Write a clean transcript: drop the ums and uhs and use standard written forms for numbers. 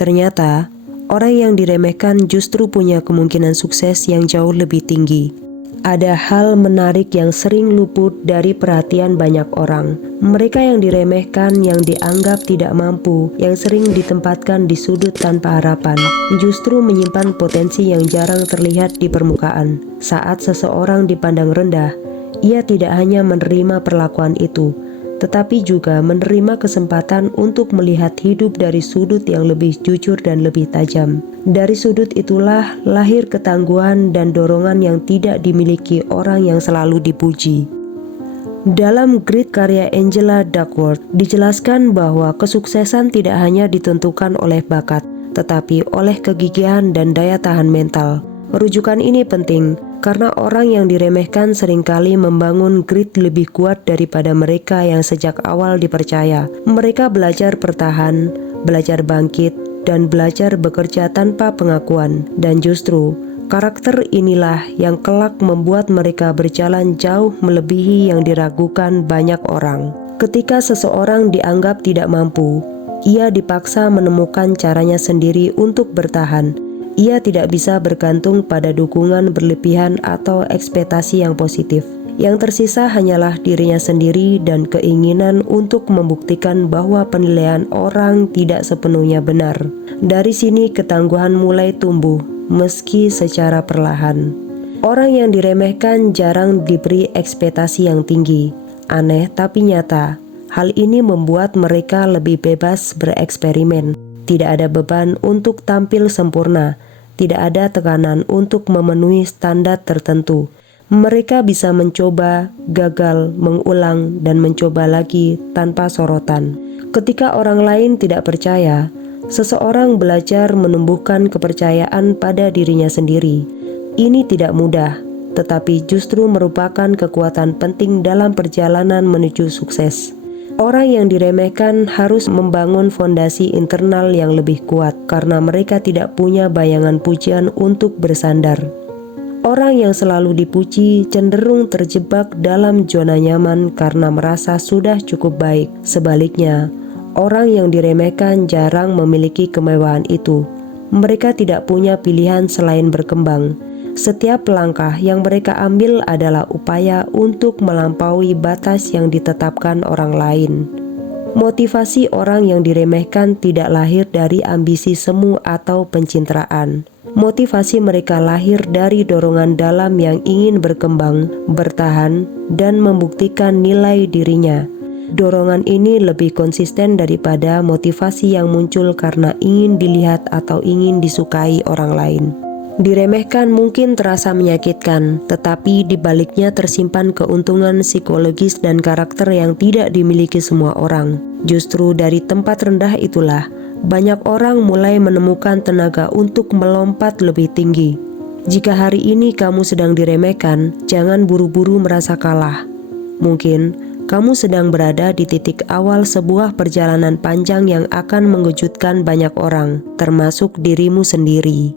Ternyata, orang yang diremehkan justru punya kemungkinan sukses yang jauh lebih tinggi. Ada hal menarik yang sering luput dari perhatian banyak orang. Mereka yang diremehkan, yang dianggap tidak mampu, yang sering ditempatkan di sudut tanpa harapan, justru menyimpan potensi yang jarang terlihat di permukaan. Saat seseorang dipandang rendah, ia tidak hanya menerima perlakuan itu, tetapi juga menerima kesempatan untuk melihat hidup dari sudut yang lebih jujur dan lebih tajam. Dari sudut itulah lahir ketangguhan dan dorongan yang tidak dimiliki orang yang selalu dipuji. Dalam Grit karya Angela Duckworth dijelaskan bahwa kesuksesan tidak hanya ditentukan oleh bakat, tetapi oleh kegigihan dan daya tahan mental. Rujukan ini penting karena orang yang diremehkan seringkali membangun grit lebih kuat daripada mereka yang sejak awal dipercaya. Mereka belajar bertahan, belajar bangkit, dan belajar bekerja tanpa pengakuan. Dan justru karakter inilah yang kelak membuat mereka berjalan jauh melebihi yang diragukan banyak orang. Ketika seseorang dianggap tidak mampu, ia dipaksa menemukan caranya sendiri untuk bertahan. Ia tidak bisa bergantung pada dukungan berlebihan atau ekspektasi yang positif. Yang tersisa hanyalah dirinya sendiri dan keinginan untuk membuktikan bahwa penilaian orang tidak sepenuhnya benar. Dari sini ketangguhan mulai tumbuh, meski secara perlahan. Orang yang diremehkan jarang diberi ekspektasi yang tinggi. Aneh tapi nyata, hal ini membuat mereka lebih bebas bereksperimen. Tidak ada beban untuk tampil sempurna. Tidak ada tekanan untuk memenuhi standar tertentu. Mereka bisa mencoba, gagal, mengulang, dan mencoba lagi tanpa sorotan. Ketika orang lain tidak percaya, seseorang belajar menumbuhkan kepercayaan pada dirinya sendiri. Ini tidak mudah, tetapi justru merupakan kekuatan penting dalam perjalanan menuju sukses. Orang yang diremehkan harus membangun fondasi internal yang lebih kuat karena mereka tidak punya bayangan pujian untuk bersandar. Orang yang selalu dipuji cenderung terjebak dalam zona nyaman karena merasa sudah cukup baik. Sebaliknya, orang yang diremehkan jarang memiliki kemewahan itu. Mereka tidak punya pilihan selain berkembang. Setiap langkah yang mereka ambil adalah upaya untuk melampaui batas yang ditetapkan orang lain. Motivasi orang yang diremehkan tidak lahir dari ambisi semu atau pencitraan. Motivasi mereka lahir dari dorongan dalam yang ingin berkembang, bertahan, dan membuktikan nilai dirinya. Dorongan ini lebih konsisten daripada motivasi yang muncul karena ingin dilihat atau ingin disukai orang lain. Diremehkan mungkin terasa menyakitkan, tetapi di baliknya tersimpan keuntungan psikologis dan karakter yang tidak dimiliki semua orang. Justru dari tempat rendah itulah, banyak orang mulai menemukan tenaga untuk melompat lebih tinggi. Jika hari ini kamu sedang diremehkan, jangan buru-buru merasa kalah. Mungkin kamu sedang berada di titik awal sebuah perjalanan panjang yang akan mengejutkan banyak orang, termasuk dirimu sendiri.